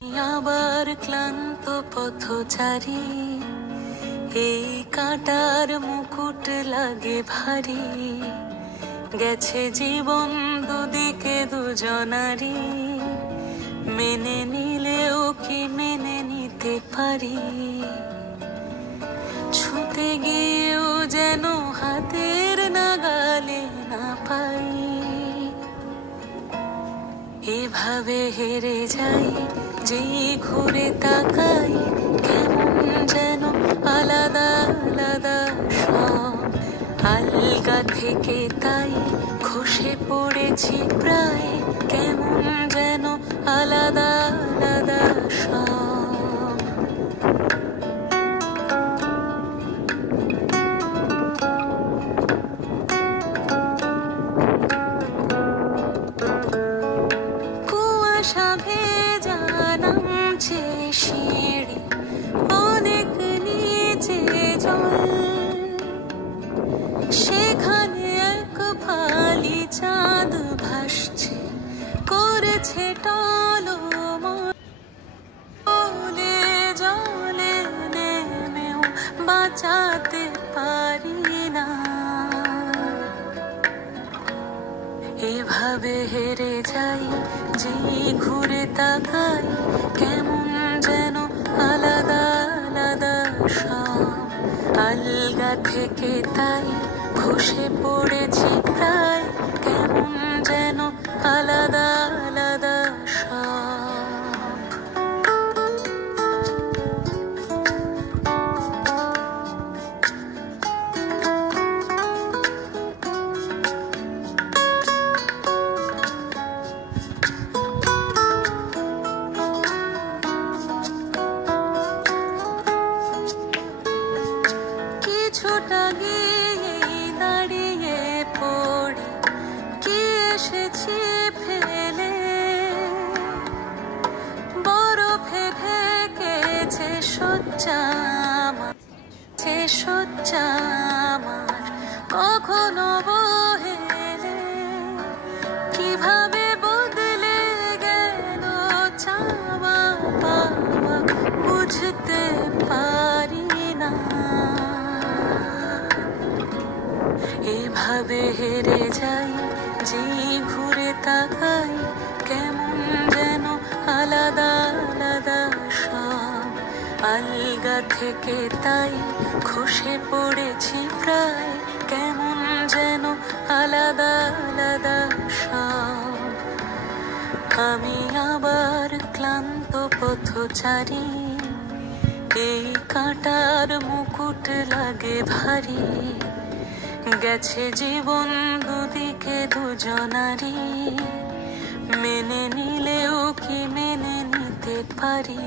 আবার ক্লান্ত পথচারী, এই কাঁটার মুকুট লাগে ভারী। গেছে জীবন দুদিকে দুজনারি, মেনে নিলেও কি মেনে নিতে পারি? ছুতে গিয়েও যেন হাতের নাগালে না পাই। এভাবে হেরে যাই, যেই ঘুরে তাকাই, কেমন যেন আলাদা আলাদা সব। আলগা থেকে তাই খসে পড়েছি প্রায়, কেমন যেন আলাদা আলাদা সব। কুয়াশা ভেজা নামছে সিঁড়ি, অনেক নিচে জল। সেখানে এক ফালি চাঁদ ভাসছে, করেছে টলমলে। জলে নেমেও বাঁচাতে পারি না। এভাবে হেরে যাই, যেই ঘুরে তাকাই, কেমন যেন আলাদা আলাদা সব। আলগা থেকে তাই খসে পড়েছি প্রায়, কেমন যেন আলাদা আলাদা সব। কিছুটা গিয়ে দাঁড়িয়ে পড়ি, কি এসেছি ফেলে। বরফে ঢেকেছে শয্যা আমার, কখনো বহেলে। কিভাবে বদলে গেল চাওয়া পাওয়া, বুঝতে পারি না। এভাবে হেরে যাই, যেই ঘুরে তাকাই, কেমন যেন আলাদা আলাদা সব। আলগা থেকে তাই খসে পড়েছি প্রায়, কেমন যেন আলাদা আলাদা সব। আমি আবার ক্লান্ত পথচারী, এই কাঁটার মুকুট লাগে ভারী। গেছে জীবন দুদিকে দুজনারি, মেনে নিলেও কি মেনে নিতে পারি?